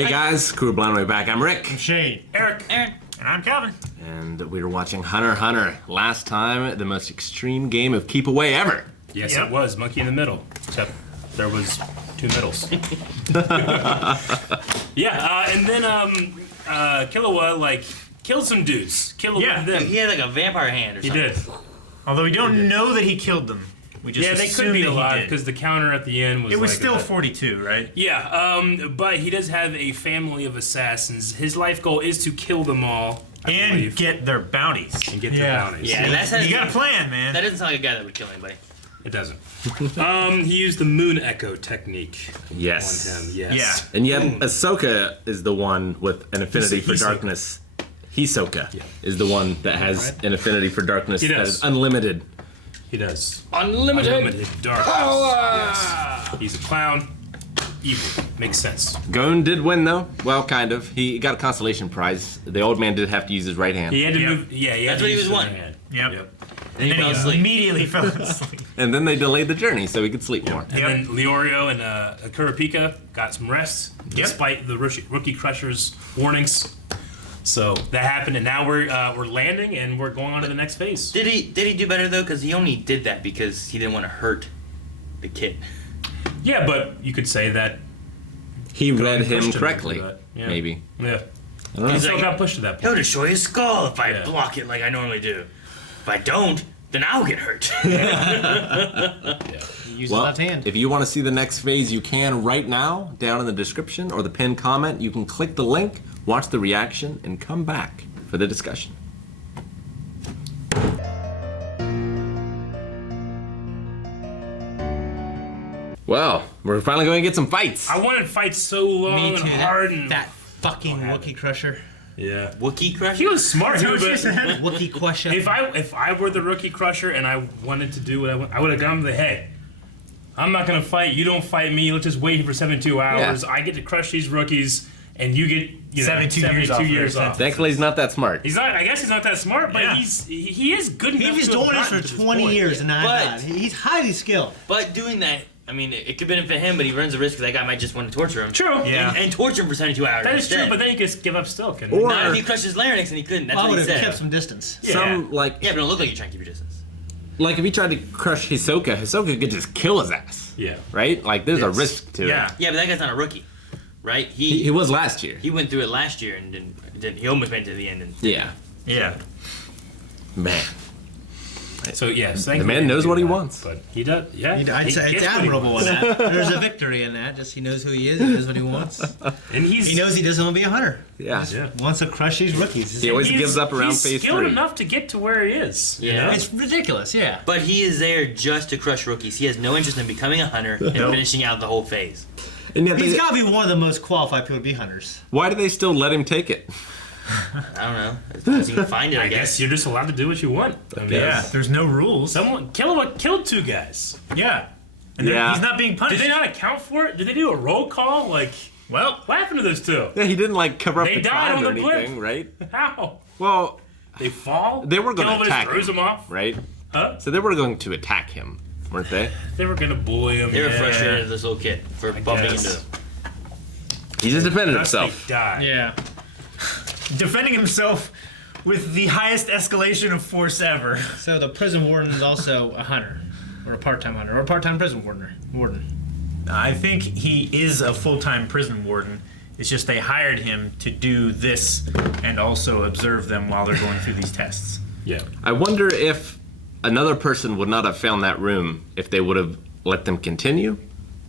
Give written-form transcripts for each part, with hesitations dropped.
Hey guys, Kuro Way back. I'm Rick. I'm Shade. Eric. And I'm Calvin. And we were watching Hunter x Hunter. Last time, the most extreme game of keep away ever. Yes, it was. Monkey in the middle. Except there was two middles. And then Killua, killed some dudes. Killed one of them. He had like a vampire hand or something. He did. Although we don't know that he killed them. We just They could be alive because the counter at the end was. It was still 42, right? Yeah, but he does have a family of assassins. His life goal is to kill them all. And get their bounties. And get their bounties. Yeah, you got a plan, man. That doesn't sound like a guy that would kill anybody. It doesn't. He used the moon echo technique Yes. on him. Yes. Yeah. And yet, Ahsoka is the one with an affinity for Hisoka. darkness. Hisoka is the one that has an affinity for darkness that is unlimited. He does. Unlimited darkness. Yes. He's a clown. Evil. Makes sense. Gon did win, though. Well, kind of. He got a consolation prize. The old man did have to use his right hand. He had to move. Yeah, That's what he was wanting. Yep. And then he fell asleep. Immediately fell asleep. And then they delayed the journey so he could sleep more. And then Leorio and Kurapika got some rest despite the rookie Crusher's warnings. So that happened, and now we're landing, and we're going on to the next phase. Did he do better though? Because he only did that because he didn't want to hurt the kid. Yeah, but you could say that He read him pushed him correctly, into that. Yeah. maybe. Yeah. I don't know. He still got pushed to that He'll point. destroy his skull if I block it like I normally do. If I don't, then I'll get hurt. Use Well, his left hand. if you want to see the next phase, you can right now, down in the description or the pinned comment. You can click the link, watch the reaction, and come back for the discussion. Well, we're finally going to get some fights. I wanted fights so long Me and too. hard and That fucking Wookiee Crusher. yeah. Wookiee Crusher? He was smart too, but Wookiee Crusher. if I were the rookie Crusher and I wanted to do what I would have gone with hey, I'm not gonna fight. You don't fight me. Let's just wait here for 72 hours. Yeah. I get to crush these rookies, and you get 72 years off. Thankfully, he's not that smart. He's not. I guess he's not that smart, but Yeah. he is good enough. He was to have doing this gotten for to this 20 point. years and But- he's highly skilled. But doing that, I mean, it could benefit him, but he runs the risk because that guy might just want to torture him. True. Yeah. And torture him for 72 hours. That is true, instead. but then you could give up still, couldn't Or- you? Not if he crushed his larynx and he couldn't. That's I what would he have said. kept some distance. Yeah. Some, like Yeah, but it don't look like you're trying to keep your distance. if he tried to crush Hisoka, Hisoka could just kill his ass. Yeah. Right? Like, there's a risk to Yeah. it. Yeah, but that guy's not a rookie, right? He was last year. He went through it last year and didn't. He almost made it to the end. And Yeah. Yeah. Man. So yes, The man knows what he wants. but he does. Yeah, I'd say it's admirable in that. There's a victory in that. Just he knows who he is. He knows what he wants. and he's He knows he doesn't want to be a hunter. Yeah. Yeah. Wants to crush these rookies. He always he's- gives up around he's phase skilled 3. enough to get to where he is. You Yeah. know? It's ridiculous, yeah. But he is there just to crush rookies. He has no interest in becoming a hunter and finishing out the whole phase. And yet He's they, got to be one of the most qualified people to be hunters. why do they still let him take it? I don't know. As long as he can find it, I I guess. guess you're just allowed to do what you want. I mean, Yeah. There's no rules. Killua killed 2 guys. Yeah. And Yeah. he's not being Did punished. they not account for it? Did they do a roll call? Like, Well, what happened to those 2? Yeah, he didn't like cover up They the died crime on or the cliff. anything, right? How? Well, They fall? they were going to Killua attack just throws him, them off? right? Huh? So they were going to attack him, weren't they? They were going to bully him. They were yeah. frustrated at this little kid for bumping guess. into him. He just defended Thus they himself. died. yeah. Defending himself with the highest escalation of force ever. So the prison warden is also a hunter, or a part-time hunter, or a part-time prison warden. I think he is a full-time prison warden. It's just they hired him to do this and also observe them while they're going through these tests. Yeah. I wonder if another person would not have found that room if they would have let them continue,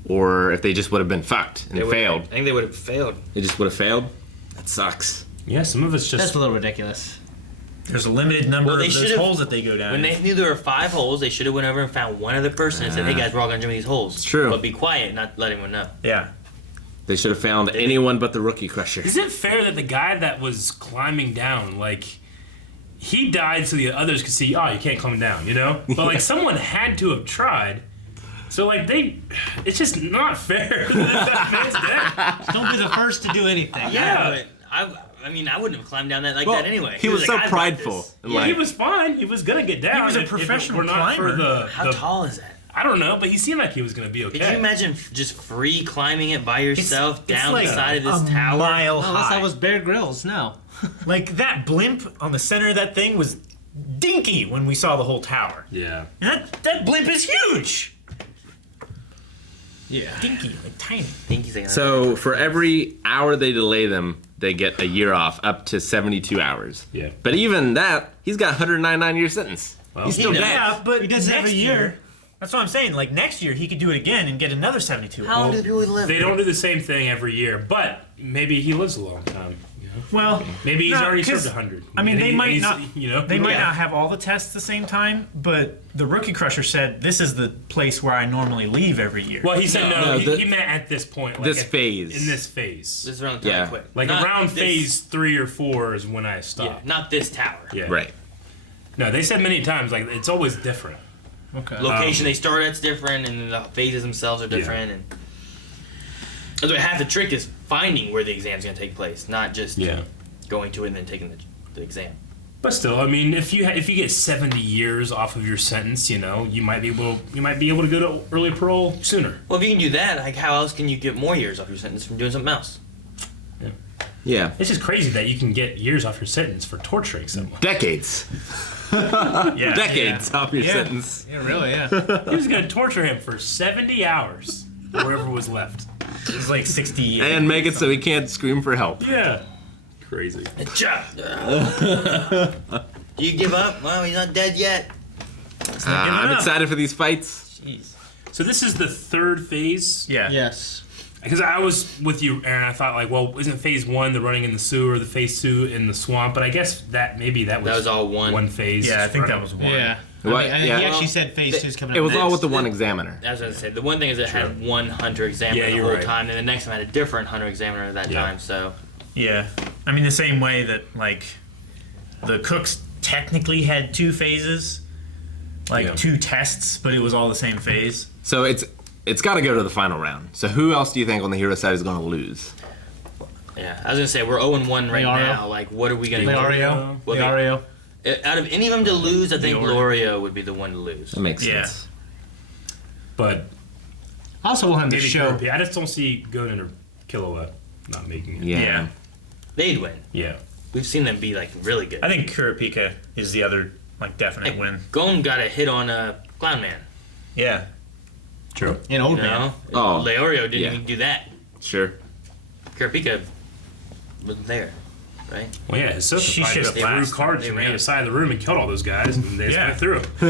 or if they just would have been fucked and failed. I think they would have failed. They just would have failed? That sucks. Yeah, some of it's That's just... a little ridiculous. There's a limited number Well, they of those should've- holes that they go down. When they knew there were 5 holes, they should have went over and found one other person and said, "Hey guys, we're all gonna jump in these holes." It's true. But be quiet, not let anyone know. Yeah. They should have found anyone but the rookie crusher. Is it fair that the guy that was climbing down, like, he died so the others could see, oh, you can't climb down, you know? But, like, someone had to have tried. So, like, it's just not fair. That man's dead. Don't be the first to do anything. Yeah. But I mean, I wouldn't have climbed down that Well, that anyway. he was like, so "I've got prideful. this." And Yeah, like, he was fine. He was gonna get down. He was a if it professional were not for climber. How tall is that? I don't know, but he seemed like he was gonna be okay. Could you imagine just free climbing it by yourself It's down like the side of this a tower? mile Unless high. that was Bear Grylls. No. Like that blimp on the center of that thing was dinky when we saw the whole tower. Yeah. And that blimp is huge. Yeah. Dinky, like tiny. Think he's like, So for every hour they delay them, they get a year off, up to 72 hours. Yeah. But even that, he's got 199-year sentence. Well, He's still he dead. Yeah, but He does it next every year. That's what I'm saying. Like next year, he could do it again and get another 72. how long do people live? They don't do the same thing every year, but maybe he lives a long time. You know? Well, Maybe he's no, already 'cause, served 100. I mean, they might He's- not. You know, They might Yeah. not have all the tests at the same time, but the Rookie Crusher said this is the place where I normally leave every year. Well, he said no. No, he meant at this point. Like This at- phase. In this phase. This is around the time Yeah. I quit. Like Not around this- phase 3 or 4 is when I Yeah, stopped. not this tower. Yeah. Right. No, they said many times like it's always different. Okay. Location they start at's different, and the phases themselves are different, and that's why half the trick is finding where the exam's gonna take place, not just going to it and then taking the exam. But still, I mean, if you get 70 years off of your sentence, you know, you might be able to go to early parole sooner. Well, if you can do that, like how else can you get more years off your sentence from doing something else? Yeah. It's just crazy that you can get years off your sentence for torturing someone. Decades. yeah, Decades off your Yeah. sentence. Yeah, really, yeah. He was going to torture him for 70 hours, whatever was left. It was like 60. And make it so he can't scream for help. Yeah. Crazy. Do you give up? Well, he's not dead yet. I'm excited for these fights. Jeez. So this is the third phase. Yeah. Yes. Because I was with you, Aaron. I thought like, well, isn't phase 1 the running in the sewer, the phase 2 in the swamp? But I guess that was all one. phase. Yeah, I think that running. was one. Yeah. What? I mean, Yeah. he Well, actually said phase 2's coming up. It was all next. with the one examiner. That's what I was gonna say. The one thing is it had one hunter examiner Yeah, the you're whole right. time, and the next one had a different hunter examiner at that Yeah. time. So Yeah. I mean, the same way that, like, the cooks technically had 2 phases, like Yeah. 2 tests, but it was all the same phase. So it's got to go to the final round. So who else do you think on the hero side is going to lose? yeah, I was gonna say we're 0-1 right Leario. now. Like, what are we gonna do? Leario. Well, they- Leario. Out of any of them to lose, I think Leario. Lorio would be the one to lose. That makes Yeah. sense. But Also, we'll have the maybe show. I just don't see Gonin or Killua not making it. Yeah. Yeah. They'd win. Yeah. We've seen them be like really good. I think Kurapika is the other, like, definite win. Gon got a hit on Clown Man. Yeah. True. An old You man. know? Oh, Leorio didn't yeah. even do that. Sure. Karapika wasn't there, right? Well, yeah, his sister She probably should've just threw blasted. cards They from ran. either side of the room and killed all those guys, and they just Yeah. went through 'em. You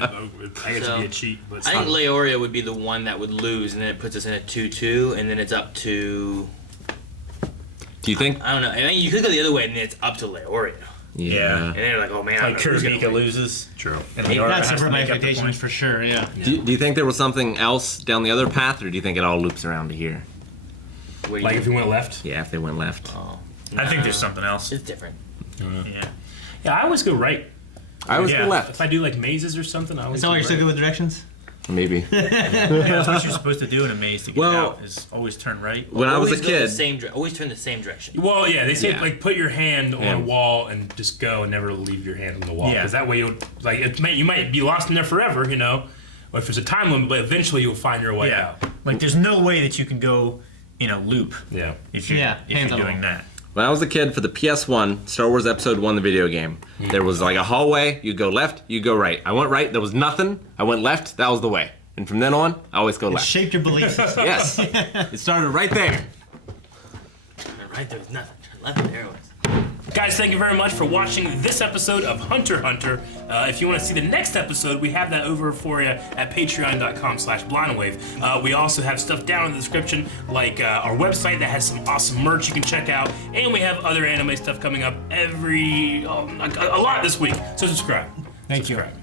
know, I guess So, it'd be a cheat, but I think Leorio would be the one that would lose, and then it puts us in a 2-2, and then it's up to Do you think? I don't know. I mean, you could go the other way, and then it's up to Leorio, Yeah. and then you're like, oh man, I Like, don't know who's gonna Kurapika win. loses. True. And Hey, Leora That's has to over my make up the expectations point. for sure, yeah. Do you think there was something else down the other path, or do you think it all loops around to here? What do Like you if you went left. Yeah, if they went left. Oh, I think nah. there's something else. It's different. Yeah. Yeah, I always go right. I always Yeah. go left. If I do like mazes or something, I always So go you're still right. good with directions? Maybe. Yeah, that's what you're supposed to do in a maze to get Well- out, is always turn right. When I was a Always go the kid, same always turn the same direction. Well, yeah, they say Yeah. like put your hand on Yeah. a wall and just go and never leave your hand on the wall Yeah. because that way you'll like you might be lost in there forever, you know, or if there's a time limit, but eventually you'll find your way Yeah. out. Like, there's no way that you can go in a loop Yeah. if you're, Yeah, if hands you're on doing wall. that. when I was a kid for the PS1, Star Wars Episode 1, the video game, there was like a hallway. You'd go left, you'd go right. I went right, there was nothing. I went left, that was the way. And from then on, I always go It left. shaped your belief system. Yes. It started right there. Turn right, there was nothing. Turn left, there it was. Guys, thank you very much for watching this episode of Hunter x Hunter. If you want to see the next episode, we have that over for you at patreon.com/blindwave. We also have stuff down in the description, like our website that has some awesome merch you can check out, and we have other anime stuff coming up a lot this week. So subscribe. Thank you. Subscribe.